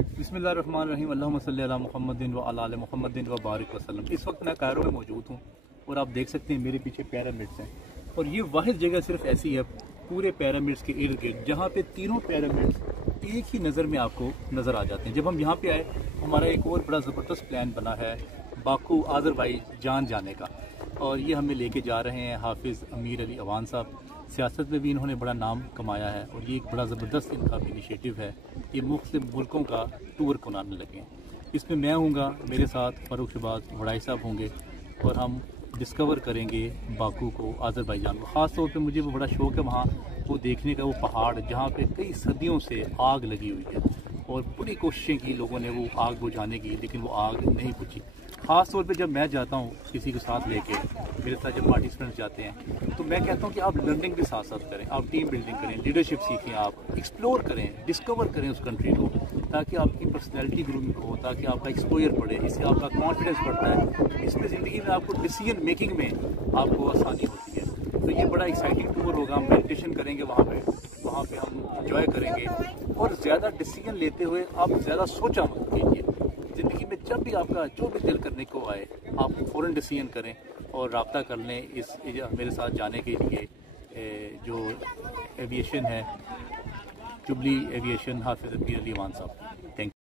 बिस्मिल्लाहिर्रहमानिर्रहीम अल्लाहुम्मा सल्ली अला मुहम्मदिन व अला आलि मुहम्मदिन व बारिक वसल्लम। इस वक्त मैं कायरो में मौजूद हूँ और आप देख सकते हैं मेरे पीछे पिरामिड्स हैं और ये वाहिद जगह सिर्फ ऐसी है पूरे पिरामिड्स के इर्द गिर्द जहाँ पे तीनों पिरामिड्स एक ही नज़र में आपको नज़र आ जाते हैं। जब हम यहाँ पे आए हमारा एक और बड़ा ज़बरदस्त प्लान बना है बाकू आज़रबाईजान जाने का और ये हमें लेके जा रहे हैं हाफिज़ अमीर अली अवान साहब। सियासत में भी इन्होंने बड़ा नाम कमाया है और ये एक बड़ा ज़बरदस्त इनका इनिशिएटिव है। ये मुख्तलिफ मुल्कों का टूर बनाने लगे हैं। इसमें मैं हूँगा, मेरे साथ फ़ारूक शहबाज वड़ाई साहब होंगे और हम डिस्कवर करेंगे बाकू को, आज़रबाईजान को। ख़ास तौर पे मुझे वो बड़ा शौक़ है वहाँ वो देखने का, वो पहाड़ जहाँ पे कई सदियों से आग लगी हुई है और बड़ी कोशिशें की लोगों ने वो आग बुझाने की, लेकिन वो आग नहीं बुझी। ख़ास तौर पे जब मैं जाता हूँ किसी के साथ लेके, मेरे साथ जब पार्टिसिपेंट्स जाते हैं तो मैं कहता हूँ कि आप लर्निंग के साथ साथ करें, आप टीम बिल्डिंग करें, लीडरशिप सीखें, आप एक्सप्लोर करें, डिस्कवर करें उस कंट्री को, ताकि आपकी पर्सनैलिटी ग्रूमिंग हो, ताकि आपका एक्सपोजर बढ़े, इससे आपका कॉन्फिडेंस बढ़ता है। इसमें ज़िंदगी में आपको डिसीजन मेकिंग में आपको आसानी होती है। तो ये बड़ा एक्साइटिंग टूर होगा। हम मेडिटेशन करेंगे वहाँ पे हम इंजॉय करेंगे और ज़्यादा डिसीजन लेते हुए आप ज़्यादा सोचा मत कीजिए। ज़िंदगी में जब भी आपका जो भी दिल करने को आए आप फ़ौरन डिसीजन करें और रब्ता कर लें इस मेरे साथ जाने के लिए। जो एविएशन है, जुबली एविएशन, हाफिज़ अमीर अली अवान साहब। Thank you.